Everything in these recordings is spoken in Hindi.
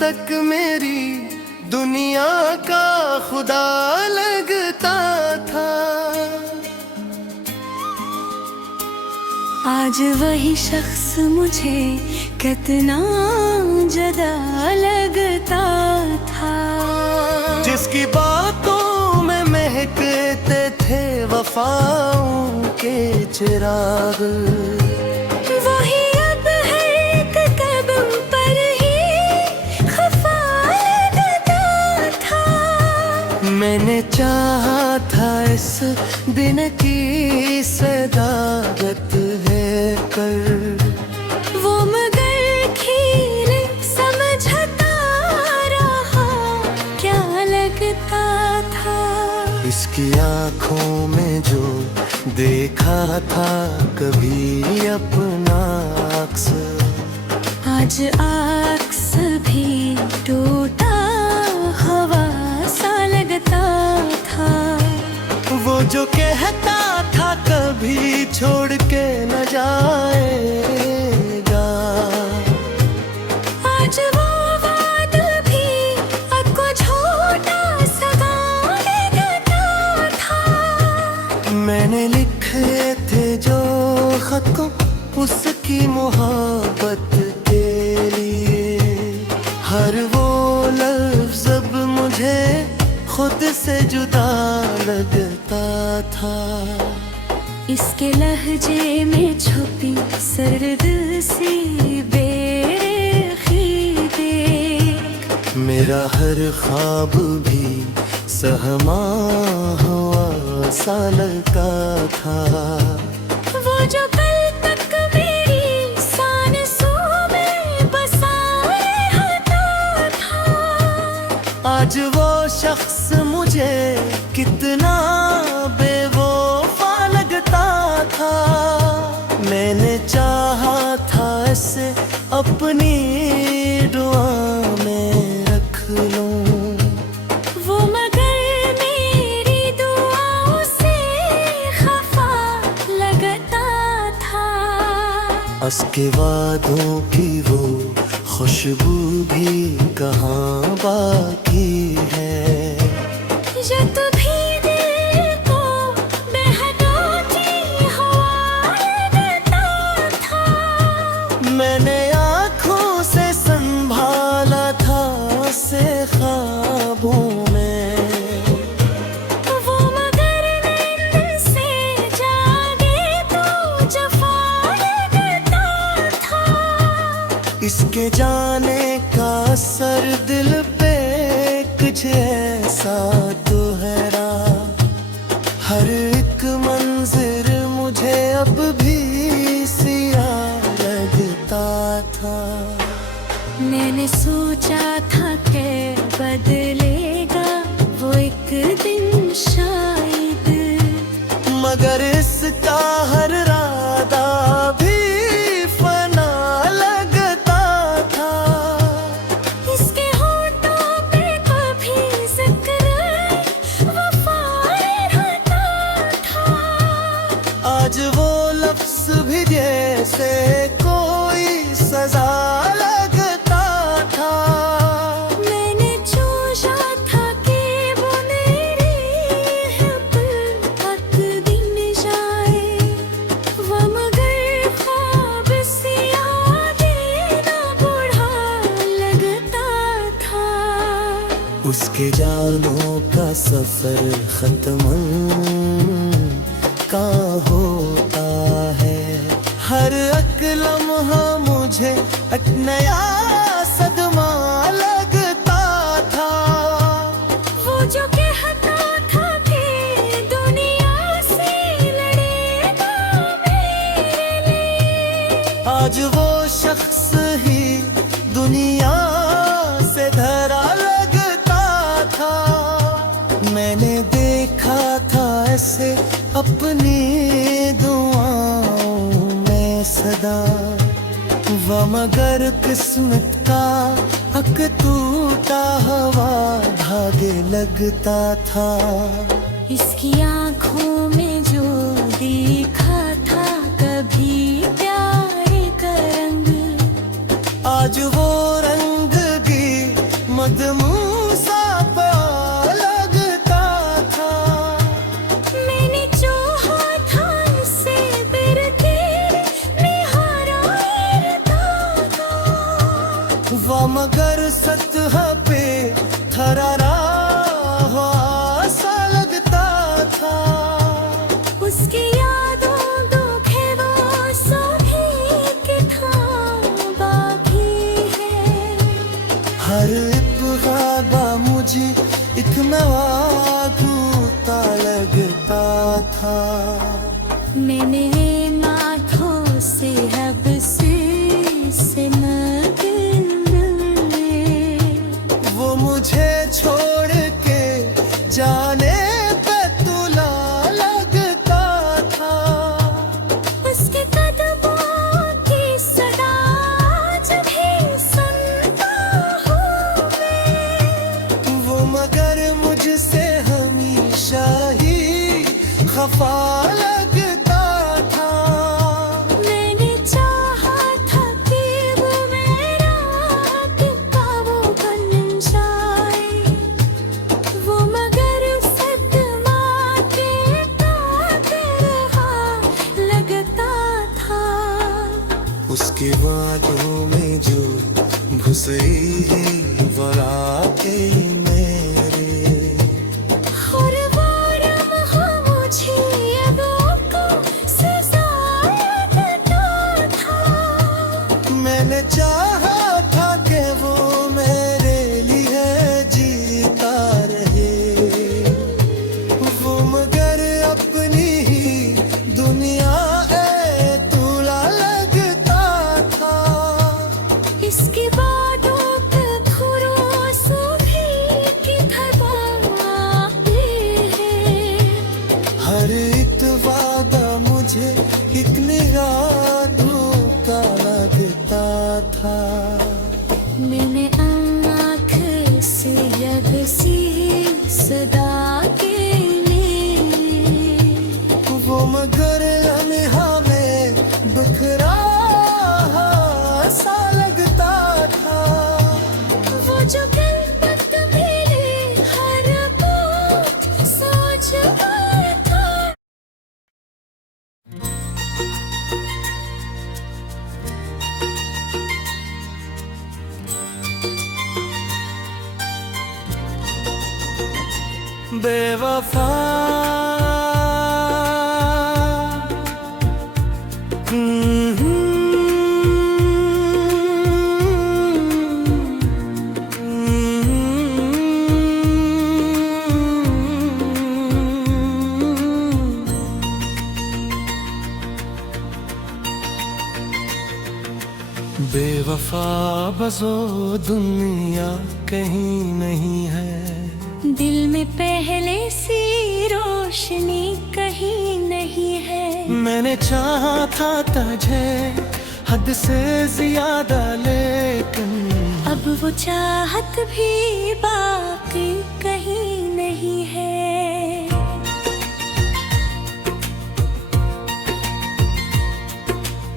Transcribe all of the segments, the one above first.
तक मेरी दुनिया का खुदा लगता था। आज वही शख्स मुझे कितना जुदा लगता था। जिसकी बातों में महकते थे वफाओं के चिराग, वही अब है एक कदम पर ही खफा लगता था। मैंने चाहा था इस दिन की सदाकत है कर, वो मगर खीले समझता रहा क्या लगता था। इसकी आँखों में जो देखा था कभी अपना अक्स, आज अक्स भी टूटा हवा सा लगता था। वो जो कहता था कभी छोड़ के न जाएगा, आज वो वादा भी अब को झूठा सगा लगता था। मैंने लिखे थे जो खत को उसकी मोहब्बत के लिए, हर वो लफ्ज़ अब मुझे खुद से जुदा लगता था। इसके लहजे में छुपी सर्द सी बेरखी देख, मेरा हर ख्वाब भी सहमा हुआ सा लगता था। वो जो कल तक मेरी सांसों में बसा रहता था। आज वो शख्स मुझे कितना बेवफा लगता था। मैंने चाहा था इसे अपनी दुआ में रख लूं, वो मगर मेरी दुआओं से खफा लगता था। उसके वादों की वो खुशबू भी कहाँ बाकी है। जो तू भी दिल को बहकाती हवा लगता था। मैंने आँखों से संभाला था उसे ख्वाबों में, वो मगर नींद से जागे तो जफा लगता था। इसके जाने का असर दिल पे कुछ ऐसा तो है ना, हर एक मंजिर मुझे अब भी सिया लगता था। मैंने सोचा था कि बदलेगा वो एक दिन शायद, मगर इसका हर रादा भी फना लगता था। इसके होठों पे कभी जिक्र वफा रहता था। आज वो लफ्ज़ भी जैसे कोई सजा लगता था। मैंने सोचा था कि वो मेरी हक दिन जाए, वो मगर ख्वाब से यादें ना बूढ़ा लगता था। उसके जानों का सफर खत्म का होता है, हर एक लम्हा मुझे एक नया सदमा लगता था। वो जो कहता था कि दुनिया से लड़ेगा मेरे लिए, आज वो शख्स ही दुनिया से धरा लगता था। मैंने देखा था ऐसे अपनी दुआओं में सदा, व मगर किस्मत का हक टूटा हवा धागे लगता था। इसकी आंखों में जो देखा था कभी प्यार का रंग, आज वो रंग भी मगर सतह पे थरारा हुआ सा लगता था। उसकी यादों दुखे वो सभी के था बाकी है। हर एक ख्वाबा मुझे एक नवा भूता लगता था। मैंने नाथों से हबसी से वो मुझे छोड़ के जाने पे तुला लगता था। उसके कदमों की सदा जब भी सुनता हूँ मैं, वो मगर मुझसे हमेशा ही खफा लगता था। मैंने चाहा था कि वो मेरा किताबो बन जाए, वो मगर सदमा के रहा लगता था। उसके वादों में जो घुसई है वराके मेरे, और वो लम्हा मुझे यादों को सजा लगता था। मैंने चाहा था कि वो मेरे लिए जीता रहे, वो मगर अपनी ही दुनिया तुला लगता था। इसके बादों पे भरोसा भी किधर बाकी है। हर एक वादा मुझे एक निगाह धोखा लगता था। मैंने आँख से यगसी सदा के लिए, वो मगर लम्हा में बिखरा सा लगता था। वो जो कल्पत मेरे हर बात सोच था। बेवफा बेवफा बसो दुनिया कहीं नहीं है, दिल में पहले सी रोशनी कहीं नहीं है। मैंने चाहा था तुझे हद से ज्यादा, लेकिन अब वो चाहत भी बाकी कहीं नहीं है।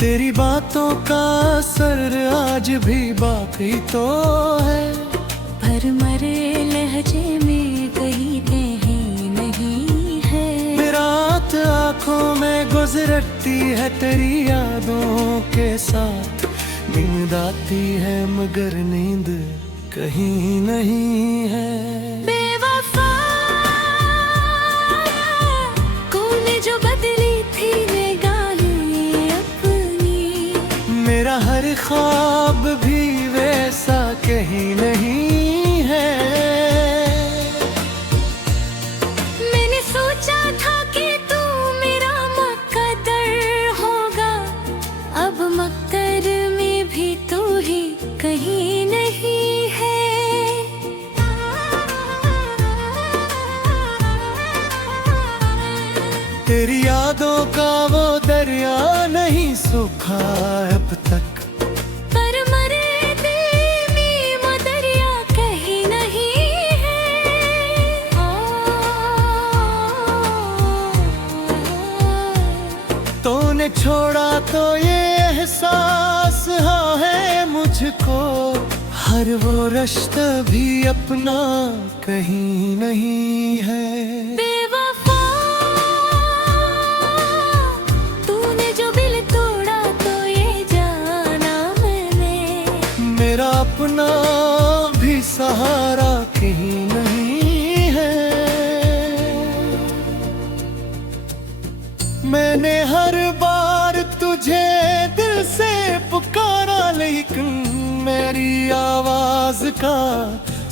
तेरी बातों का असर आज भी बाकी तो है, पर मरे लहजे में कहीं कहीं नहीं है। रात आंखों में गुजरती है तेरी यादों के साथ, नींद आती है मगर नींद कहीं नहीं है। बेवफा तूने जो बदली थी निगाहें अपनी, मेरा हर ख्वाब भी वैसा कहीं नहीं है। मैंने सोचा था कि तू मेरा मुकद्दर होगा, अब मकद्दर में भी तू ही कहीं नहीं है। तेरी यादों का वो दरिया नहीं सूखा अब तक, पर मरे दिल में वो दरिया कहीं नहीं है। तूने छोड़ा तो ये एहसास हाँ है मुझको, हर वो रिश्ता भी अपना कहीं नहीं है। बेवफा तूने जो दिल तोड़ा तो ये जाना मैंने, मेरा अपना भी सहारा कहीं नहीं है। मैंने हर बार तुझे दिल से पुकारा, लेकिन मेरी आवाज का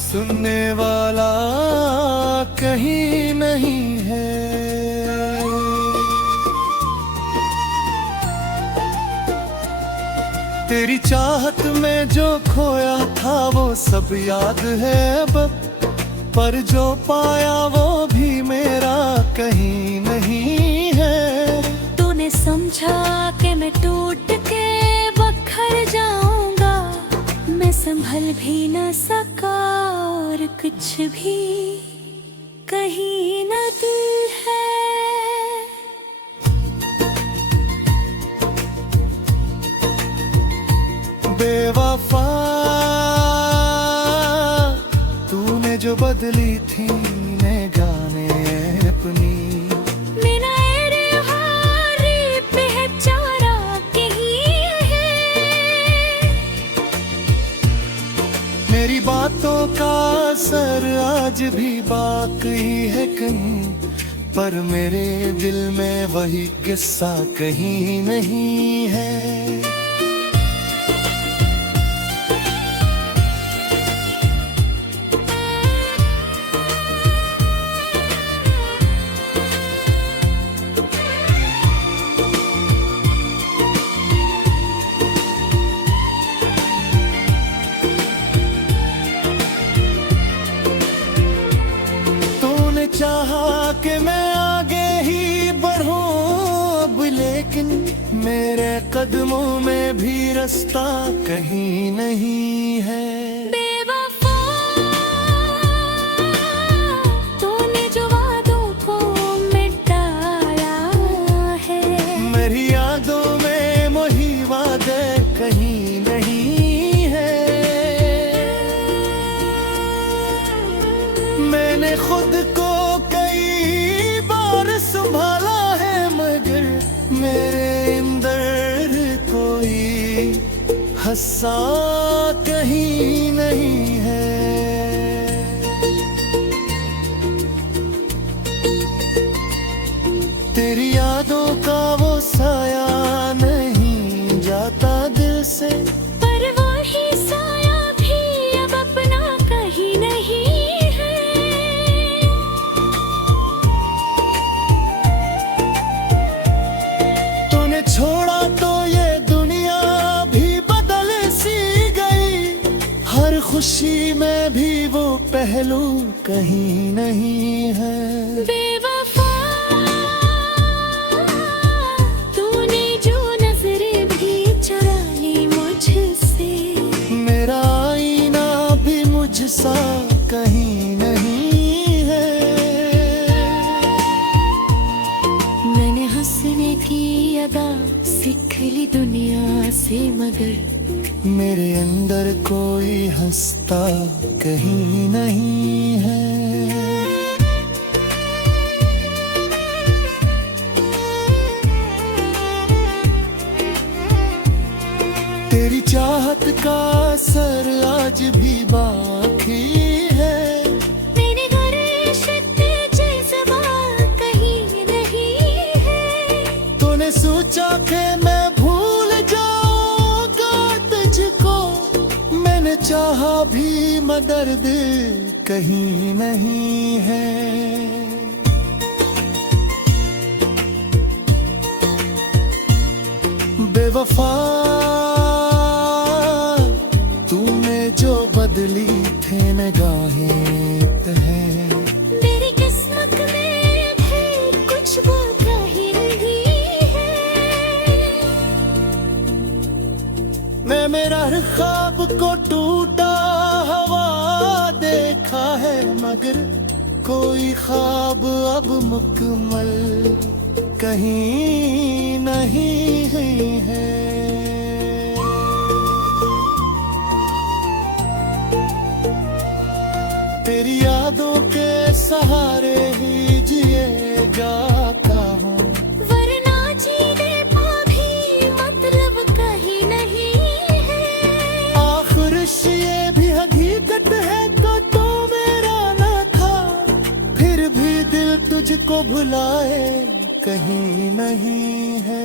सुनने वाला कहीं नहीं है। तेरी चाहत में जो खोया था वो सब याद है अब, पर जो पाया वो भी मेरा कहीं नहीं है। तूने समझा कि मैं टूट के बखर जाऊंगा, मैं संभल भी न सका और कुछ भी कहीं न दिल है। बेवफा तूने जो बदली थी निगाहें अपनी, मेरा हारी पहचाना कहीं है। मेरी बातों का असर आज भी बाकी है कहीं, पर मेरे दिल में वही किस्सा कहीं नहीं है। चाहा कि मैं आगे ही बढ़ूं अब, लेकिन मेरे कदमों में भी रास्ता कहीं नहीं है। बेवफा तूने जो वादों को मिटाया है, मेरी यादों में वही वादे कहीं नहीं है। मैंने खुद को संभाला है, मगर मेरे अंदर कोई हंसा कहीं नहीं है। तेरी यादों का वो साया नहीं जाता दिल से, पर वही साया भी अब अपना कहीं नहीं है। छोड़ा तो ये दुनिया भी बदल सी गई, हर खुशी में भी वो पहलू कहीं नहीं है। बेवफा तूने जो नजरें भी चुरा ली मुझसे, मेरा आईना भी मुझसा कहीं नहीं है। मैंने हंसने की अदा सीख ली दुनिया से, मगर मेरे अंदर कोई हंसता कहीं नहीं है। तेरी चाहत का असर आज भी बाकी है, मेरे घर शक्ति जैसा कहीं नहीं है। तूने सोचा कि मैं भूल जाऊंगा तुझको, मैंने चाहा भी मगर दिल कहीं नहीं है। बेवफा तूने जो बदली थे निगाहें हैं, मेरी किस्मत में भी कुछ वो कहीं नहीं है। मैं मेरा हर ख्वाब को टूटा हवा देखा है, मगर कोई ख्वाब अब मुकम्मल कहीं नहीं है। तेरी यादों के सहारे ही जिएगा हूँ, वरना जीने का भी मतलब कहीं नहीं है। आखिर बुलाए कहीं नहीं है।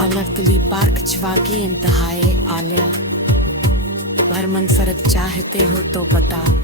अलग दिली बारकचवा की इंतहाए आलिया, पर मन फर्क चाहते हो तो बता।